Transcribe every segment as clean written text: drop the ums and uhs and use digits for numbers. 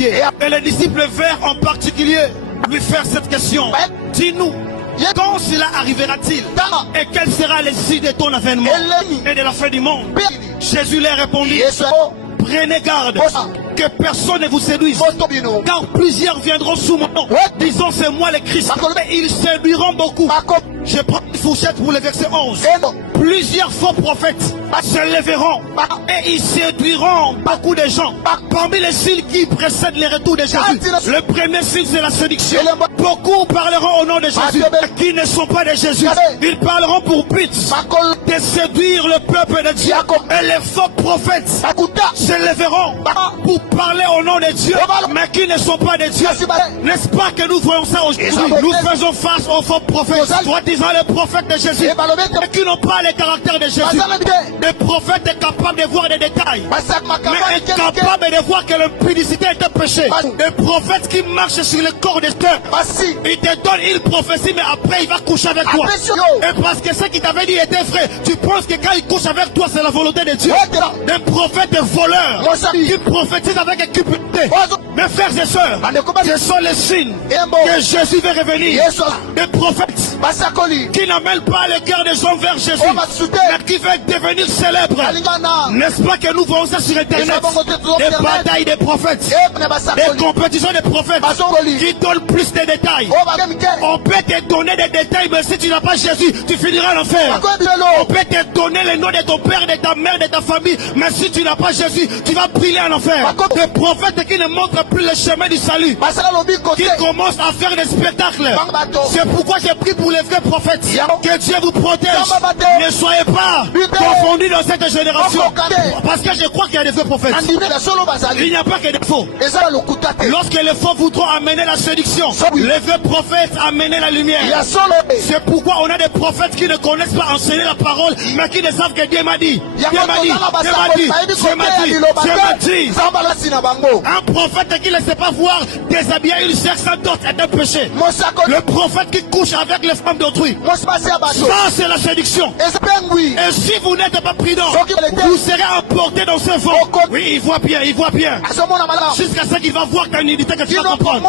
Dieu. Et les disciples vinrent en particulier lui faire cette question. Dis-nous, quand cela arrivera-t-il? Et quel sera le signe de ton avènement et de la fin du monde? Jésus leur répondit, prenez garde que personne ne vous séduise, car plusieurs viendront sous mon nom, disant c'est moi le Christ, et ils séduiront beaucoup. Je prends une fourchette pour le verset 11. Plusieurs faux prophètes se lèveront et ils séduiront beaucoup de gens. Parmi les signes qui précèdent le retour de Jésus, le premier signe c'est la séduction. Beaucoup parleront au nom de Jésus qui ne sont pas de Jésus. Ils parleront pour but de séduire le peuple de Dieu. Et les faux prophètes se lèveront pour parler au nom de Dieu, mais qui ne sont pas de Dieu. N'est-ce pas que nous voyons ça aujourd'hui? Nous faisons face aux faux prophètes, soi-disant les prophètes de Jésus, mais qui n'ont pas le caractère de Jésus. Des prophètes capables de voir des détails, mais incapables de voir que l'impudicité est un péché. Des prophètes qui marchent sur le corps des cœurs. Il te donne une prophétie, mais après il va coucher avec toi. Et parce que ce qu'il t'avait dit était vrai, tu penses que quand il couche avec toi, c'est la volonté de Dieu. Des prophètes voleurs qui prophétisent avec cupidité. Mes frères et sœurs, ce sont les signes que Jésus veut revenir. Des prophètes qui n'amènent pas le cœur des gens vers Jésus, mais qui veulent devenir célèbres. N'est-ce pas que nous voyons ça sur Internet? Des batailles des prophètes, des compétitions des prophètes qui donnent plus de détails. On peut te donner des détails, mais si tu n'as pas Jésus, tu finiras en enfer. On peut te donner le nom de ton père, de ta mère, de ta famille, mais si tu n'as pas Jésus, tu vas briller en enfer. Des prophètes qui ne montrent plus le chemin du salut, qui commencent à faire des spectacles. C'est pourquoi j'ai pris pour les vrais prophètes. Que Dieu vous protège. Ne soyez pas confondus dans cette génération. Parce que je crois qu'il y a des vrais prophètes. Il n'y a pas que des faux. Lorsque les faux voudront amener la séduction, les vrais prophètes amènent la lumière. C'est pourquoi on a des prophètes qui ne connaissent pas enseigner la parole, mais qui ne savent que Dieu m'a dit. Dieu m'a dit. Dieu m'a dit. Dieu m'a dit. Dieu m'a dit. Un prophète qui ne sait pas voir déshabiller une sœur sans dot est un péché. Le prophète qui couche avec les femmes d'autrui, ça c'est la séduction. Et si vous n'êtes pas prudent, vous serez emporté dans ce vent. Oui, il voit bien, il voit bien. Jusqu'à ce qu'il va voir ta nudité que tu vas comprendre.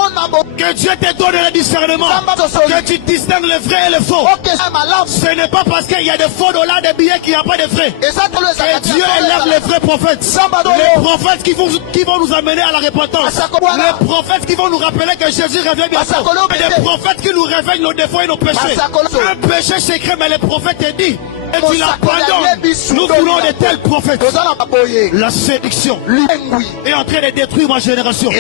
Que Dieu te donne le discernement, que tu distingues le vrai et le faux. Ce n'est pas parce qu'il y a des faux dollars, des billets qu'il n'y a pas de vrais. Et Dieu élève les vrais prophètes. Les prophètes qui vont nous amener à la repentance. Les prophètes qui vont nous rappeler que Jésus revient bientôt. Et les prophètes qui nous révèlent nos défauts et nos péchés. Un péché secret, mais les prophètes te disent. Et tu l'abandonnes. Nous voulons de tels prophètes. La séduction est en train de détruire ma génération.